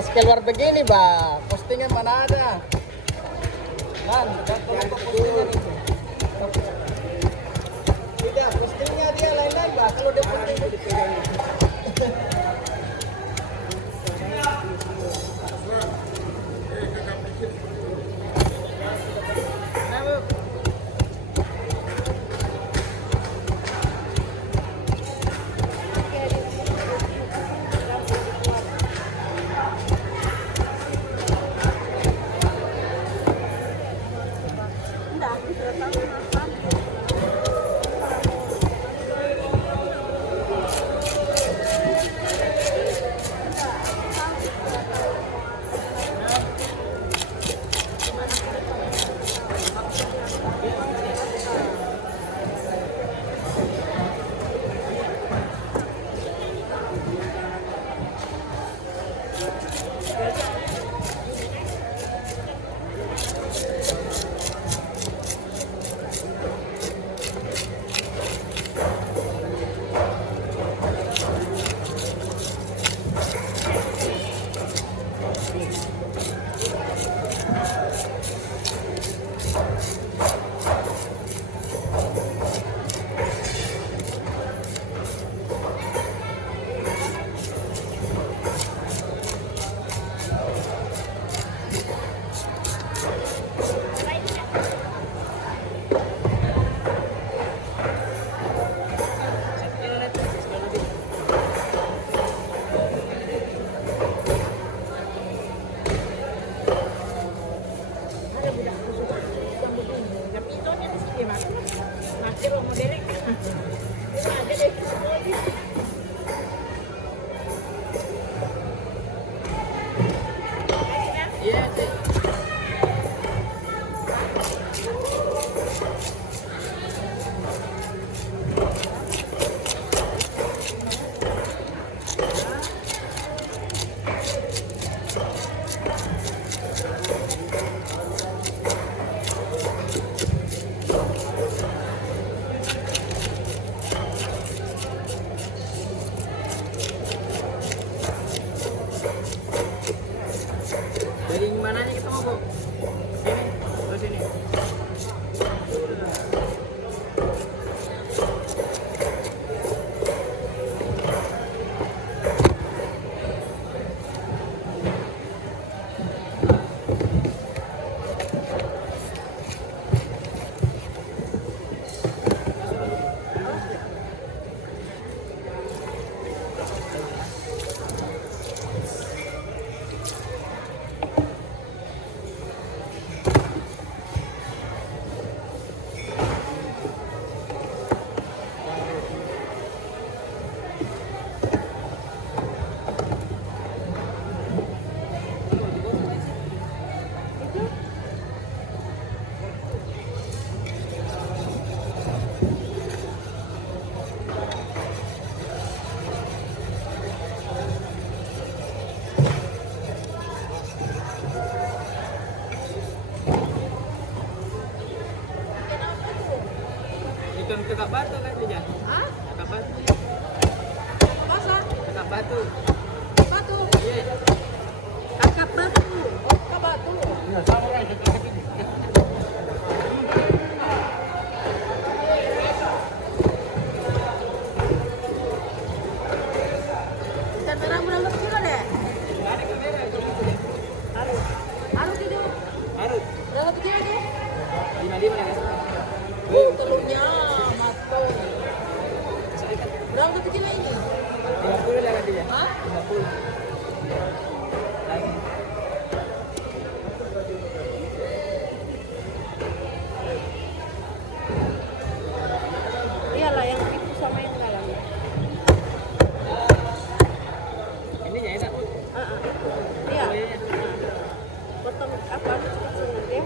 Pas keluar begini, Bang. Postingan mana ada? Kan, kalau postingan itu. Tidak, postingnya dia lain-lain, Bang. Kalau dia posting Kakak batu kan dia? Hah? Kakak batu. Masa? Kakak batu. Batu? Iya. Kakak batu. Oh, kakak batu. Iya, sama lah itu. Dan berapa kilo deh? Ada kamera gitu. Harus. Harus itu. Harus. Berapa kilo deh? 55 ya. Telurnya matang. Berapa kilo ini? 50 lah katanya. Hah? 50. Lagi. Iyalah yang itu sama yang dalam. Ininya enak. Iya. Oh, iya. Potong apa? Kecil ya.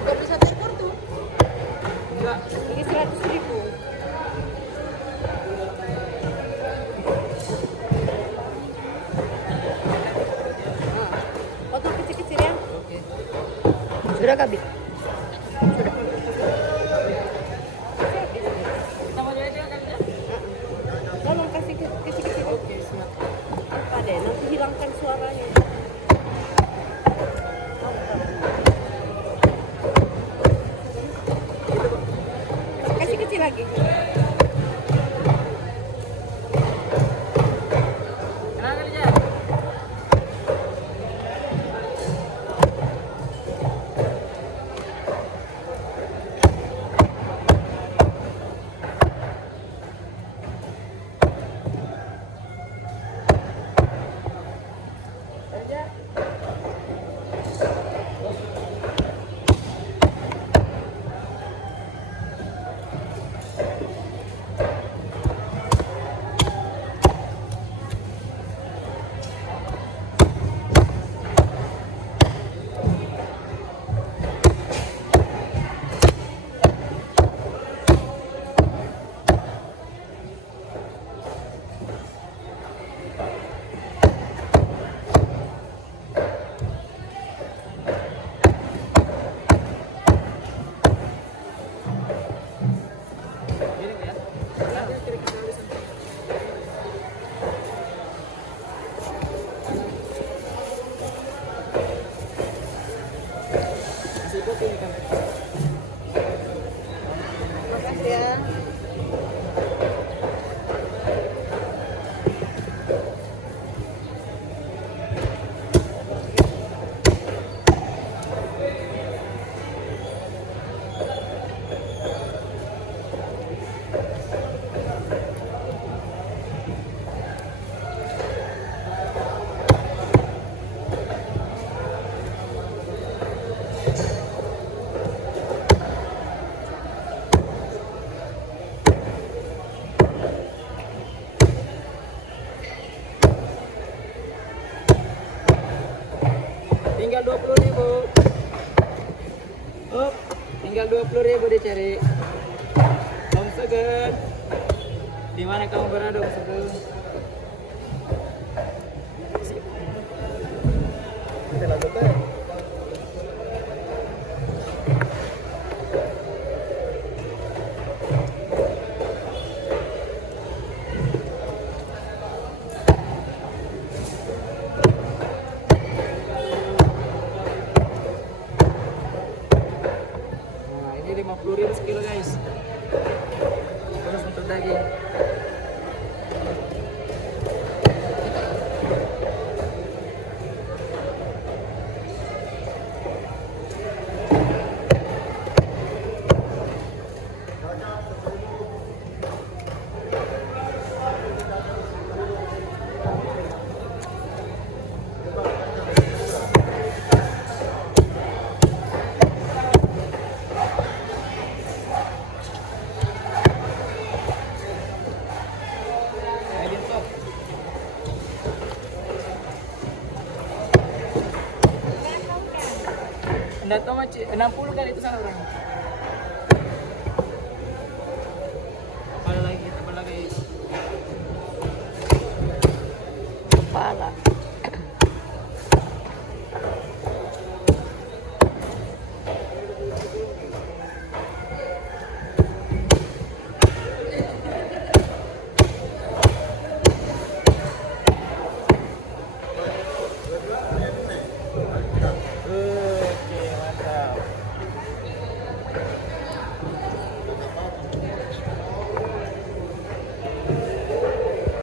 Udah bisa tekor tuh. Enggak. Ini 100.000. Potong kecil-kecil ya. Oke. Sudah Kak Bi? Sudah. hilangkan suaranya. Kasih kecil lagi. Kenapa dia? Ini ya. Nanti kira-kira di sana. Masih kopi ini kan. Makasih ya. Tinggal 20.000. Oh, tinggal 20.000 dicari. Om Segen. Di mana kamu berada, Om Segen? Kita lanjutkan. Nah, ini 50.000 sekilo, guys. Terus untuk daging. Medium top. Enggak tahu macam 60 kan itu sana orang.